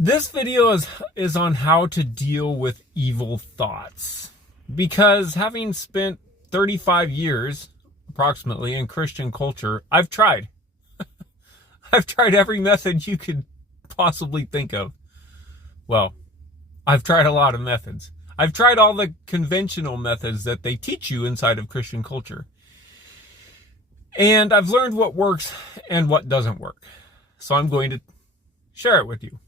This video is on how to deal with evil thoughts. Because having spent 35 years, approximately, in Christian culture, I've tried. I've tried every method you could possibly think of. Well, I've tried a lot of methods. I've tried all the conventional methods that they teach you inside of Christian culture. And I've learned what works and what doesn't work. So I'm going to share it with you.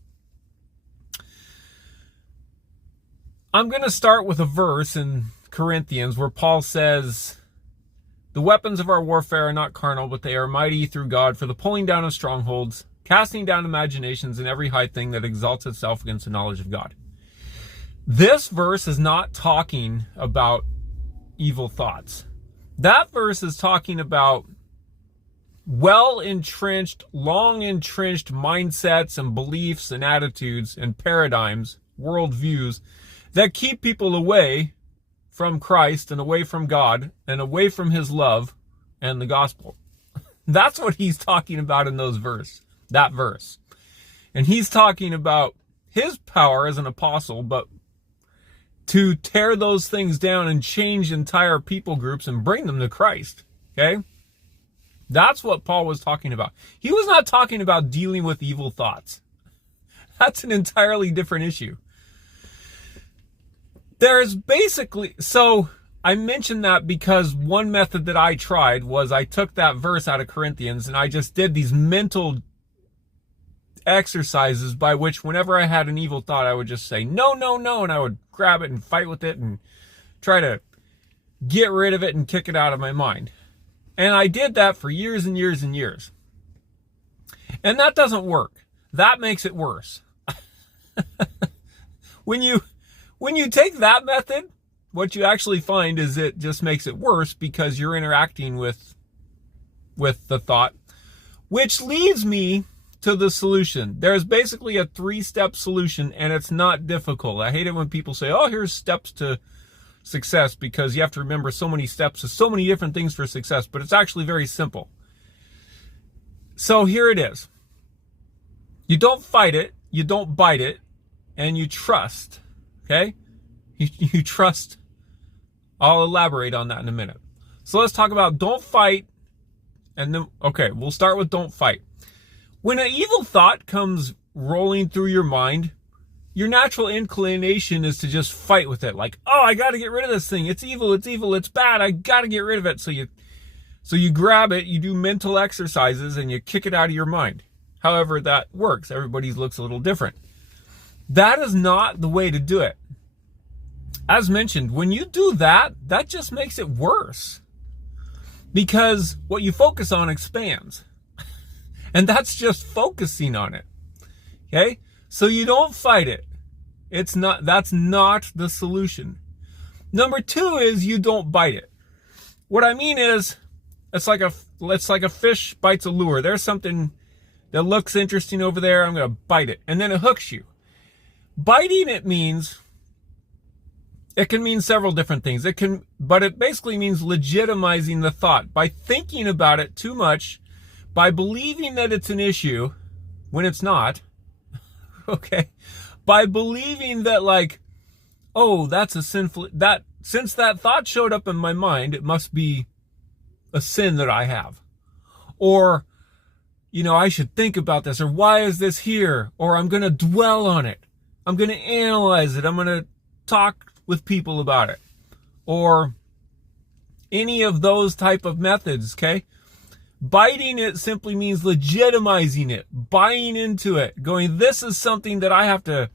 I'm going to start with a verse in Corinthians where Paul says, "The weapons of our warfare are not carnal, but they are mighty through God for the pulling down of strongholds, casting down imaginations and every high thing that exalts itself against the knowledge of God." This verse is not talking about evil thoughts. That verse is talking about well-entrenched, long-entrenched mindsets and beliefs and attitudes and paradigms, worldviews, that keep people away from Christ and away from God and away from his love and the gospel. That's what he's talking about in that verse. And he's talking about his power as an apostle, but to tear those things down and change entire people groups and bring them to Christ. Okay? That's what Paul was talking about. He was not talking about dealing with evil thoughts. That's an entirely different issue. There's basically, so I mentioned that because one method that I tried was I took that verse out of Corinthians and I just did these mental exercises by which whenever I had an evil thought, I would just say, no, no, no. And I would grab it and fight with it and try to get rid of it and kick it out of my mind. And I did that for years and years and years. And that doesn't work. That makes it worse. When you take that method, what you actually find is it just makes it worse because you're interacting with the thought, which leads me to the solution. There's basically a 3-step solution, and it's not difficult. I hate it when people say, oh, here's steps to success, because you have to remember so many steps to so many different things for success, but it's actually very simple. So here it is. You don't fight it, you don't bite it, and you trust. Okay? You trust. I'll elaborate on that in a minute. So let's talk about don't fight. And then, okay, we'll start with don't fight. When an evil thought comes rolling through your mind, your natural inclination is to just fight with it. Like, oh, I got to get rid of this thing. It's evil, it's bad. I got to get rid of it. So you grab it, you do mental exercises, and you kick it out of your mind. However that works. Everybody's looks a little different. That is not the way to do it. As mentioned, when you do that, that just makes it worse. Because what you focus on expands. And that's just focusing on it. Okay? So you don't fight it. That's not the solution. Number 2 is you don't bite it. What I mean is, it's like a fish bites a lure. There's something that looks interesting over there. I'm going to bite it. And then it hooks you. Biting it can mean several different things. But it basically means legitimizing the thought by thinking about it too much, by believing that it's an issue when it's not. Okay. By believing that, like, oh, that's a sinful, that since that thought showed up in my mind, it must be a sin that I have. Or, I should think about this, or why is this here? Or I'm going to dwell on it. I'm going to analyze it. I'm going to talk with people about it. Or any of those type of methods, okay? Biting it simply means legitimizing it, buying into it, going, this is something that I have to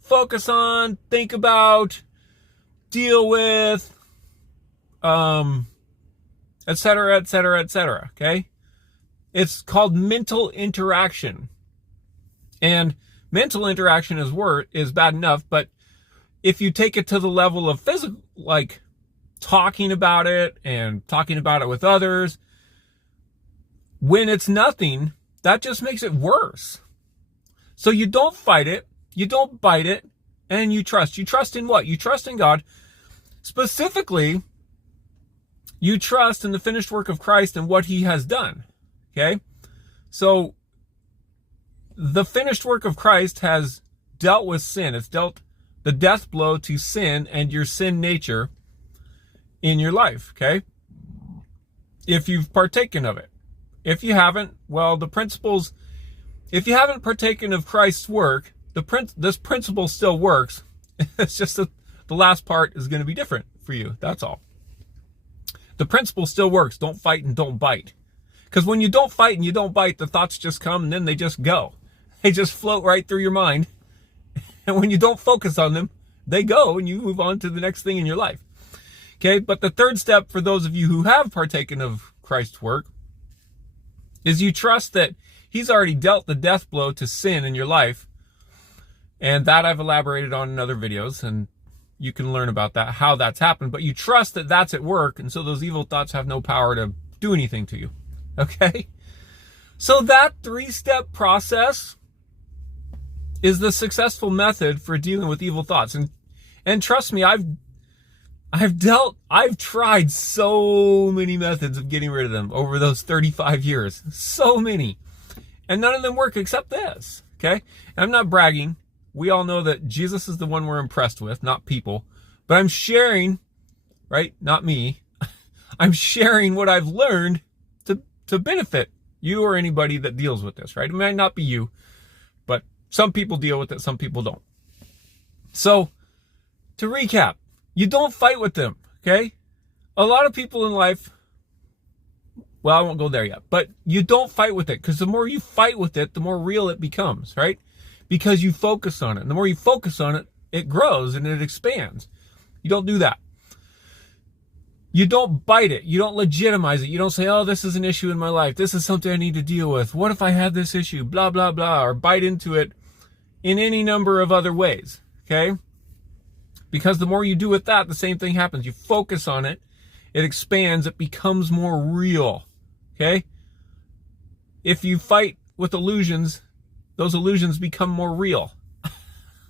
focus on, think about, deal with, etc., etc., etc., okay? It's called mental interaction. And mental interaction is bad enough, but if you take it to the level of physical, like talking about it and talking about it with others, when it's nothing, that just makes it worse. So you don't fight it, you don't bite it, and you trust. You trust in what? You trust in God. Specifically, you trust in the finished work of Christ and what he has done. Okay? So the finished work of Christ has dealt with sin. It's dealt the death blow to sin and your sin nature in your life, okay? If you've partaken of it. If you haven't, well, the principles, if you haven't partaken of Christ's work, this principle still works. It's just that the last part is going to be different for you. That's all. The principle still works. Don't fight and don't bite. Because when you don't fight and you don't bite, the thoughts just come and then they just go. They just float right through your mind. And when you don't focus on them, they go and you move on to the next thing in your life. Okay, but the third step for those of you who have partaken of Christ's work is you trust that he's already dealt the death blow to sin in your life. And that I've elaborated on in other videos, and you can learn about that, how that's happened. But you trust that that's at work, and so those evil thoughts have no power to do anything to you. Okay? So that 3-step process is the successful method for dealing with evil thoughts. And trust me, I've tried so many methods of getting rid of them over those 35 years. So many. And none of them work except this. Okay? And I'm not bragging. We all know that Jesus is the one we're impressed with, not people. But I'm sharing, right? Not me. I'm sharing what I've learned to benefit you or anybody that deals with this, right? It might not be you, but some people deal with it, some people don't. So, to recap, you don't fight with them, okay? A lot of people in life, well, I won't go there yet, but you don't fight with it, because the more you fight with it, the more real it becomes, right? Because you focus on it. And the more you focus on it, it grows and it expands. You don't do that. You don't bite it. You don't legitimize it. You don't say, oh, this is an issue in my life. This is something I need to deal with. What if I had this issue? Blah, blah, blah. Or bite into it in any number of other ways. Okay? Because the more you do with that, the same thing happens. You focus on it. It expands. It becomes more real. Okay? If you fight with illusions, those illusions become more real.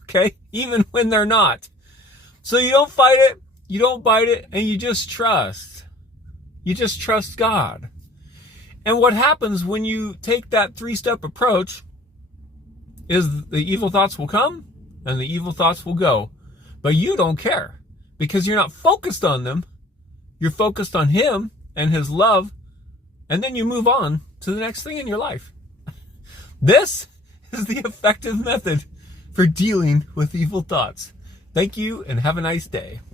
Okay? Even when they're not. So you don't fight it. You don't bite it, and you just trust. You just trust God. And what happens when you take that 3-step approach is the evil thoughts will come and the evil thoughts will go. But you don't care because you're not focused on them. You're focused on him and his love, and then you move on to the next thing in your life. This is the effective method for dealing with evil thoughts. Thank you and have a nice day.